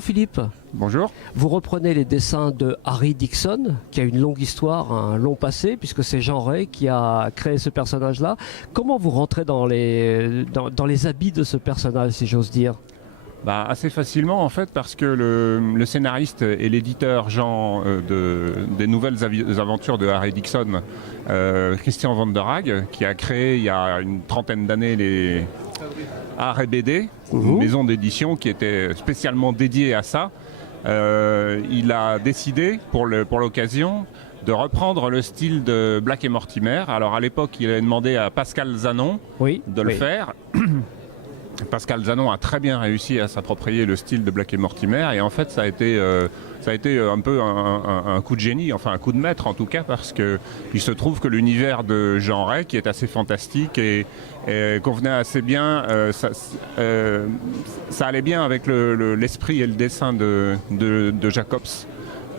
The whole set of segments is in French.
Jean-Philippe, Bonjour. vous reprenez les dessins de Harry Dixon, qui a une longue histoire, un long passé, puisque c'est Jean Ray qui a créé ce personnage-là. Comment vous rentrez dans les habits de ce personnage, si j'ose dire? Assez facilement en fait parce que le scénariste et l'éditeur Jean des nouvelles aventures de Harry Dixon, Christian Van der Haag, qui a créé il y a une trentaine d'années les Art et BD, une maison d'édition qui était spécialement dédiée à ça. Il a décidé pour l'occasion de reprendre le style de Black et Mortimer. Alors à l'époque, il avait demandé à Pascal Zanon de le faire. Pascal Zanon a très bien réussi à s'approprier le style de Black et Mortimer, et en fait ça a été un peu un coup de génie, enfin un coup de maître en tout cas, parce que il se trouve que l'univers de Jean Ray, qui est assez fantastique et convenait assez bien, ça allait bien avec l'esprit et le dessin de Jacobs.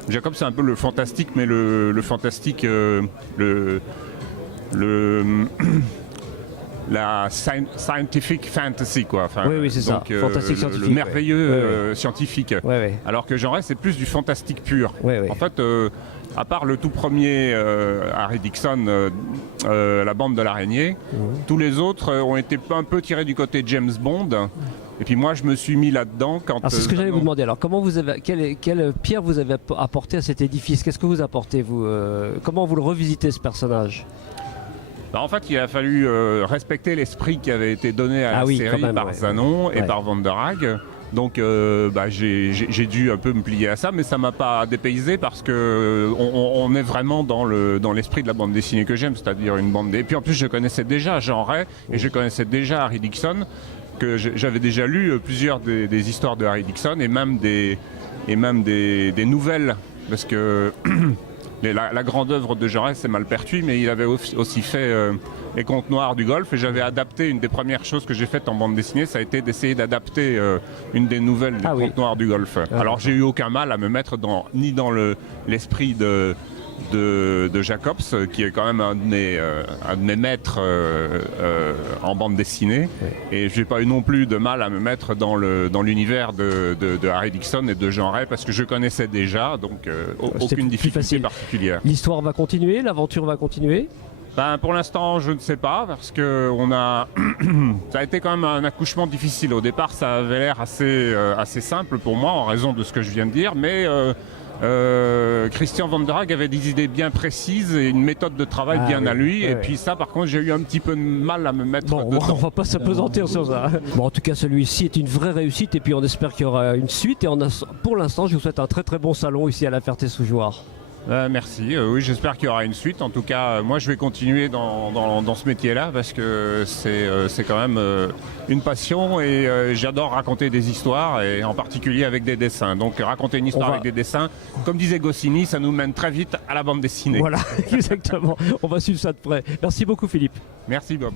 Jacobs, c'est un peu le fantastique, mais le fantastique, la scientific fantasy, quoi. Enfin, oui, c'est ça. Fantastique scientifique. Le merveilleux scientifique. Ouais. Alors que Jean Ray, c'est plus du fantastique pur. Ouais. En fait, à part le tout premier Harry Dixon, la bande de l'araignée, tous les autres ont été un peu tirés du côté James Bond. Et puis moi, je me suis mis là-dedans quand... C'est ce que j'allais vous demander. Alors, comment quelle pierre vous avez apporté à cet édifice? Qu'est-ce que vous apportez, vous comment vous le revisitez, ce personnage? En fait, il a fallu respecter l'esprit qui avait été donné à la série par Zanon et par Van der Haag. Donc j'ai dû un peu me plier à ça, mais ça m'a pas dépaysé parce que on est vraiment dans l'esprit de la bande dessinée que j'aime, c'est-à-dire une bande dessinée. Et puis en plus, je connaissais déjà Jean Ray et je connaissais déjà Harry Dixon, que j'avais déjà lu plusieurs des histoires de Harry Dixon et même des nouvelles, parce que la grande œuvre de Jean Ray, c'est Malpertuis, mais il avait aussi fait Les Contes Noirs du Golfe, et j'avais adapté, une des premières choses que j'ai faites en bande dessinée, ça a été d'essayer d'adapter une des nouvelles des Contes Noirs du Golfe. Alors j'ai eu aucun mal à me mettre ni dans l'esprit de Jacobs, qui est quand même un de mes maîtres en bande dessinée, et j'ai pas eu non plus de mal à me mettre dans l'univers de Harry Dixon et de Jean Ray, parce que je connaissais déjà, donc aucune difficulté particulière. L'histoire va continuer, l'aventure va continuer? Pour l'instant, je ne sais pas, parce que ça a été quand même un accouchement difficile. Au départ, ça avait l'air assez simple pour moi, en raison de ce que je viens de dire, mais Christian Van der Haag avait des idées bien précises et une méthode de travail bien à lui. Et puis ça, par contre, j'ai eu un petit peu de mal à me mettre dedans. On va pas s'apesantir sur ça. Bon, en tout cas, celui-ci est une vraie réussite, et puis on espère qu'il y aura une suite. Et pour l'instant, je vous souhaite un très très bon salon ici à La Ferté-sous-Jouarre. Merci, oui, j'espère qu'il y aura une suite. En tout cas, moi je vais continuer dans ce métier-là, parce que c'est quand même une passion, et j'adore raconter des histoires, et en particulier avec des dessins. Donc raconter une histoire avec des dessins, comme disait Goscinny, ça nous mène très vite à la bande dessinée. Voilà, exactement. On va suivre ça de près. Merci beaucoup, Philippe. Merci, Bob.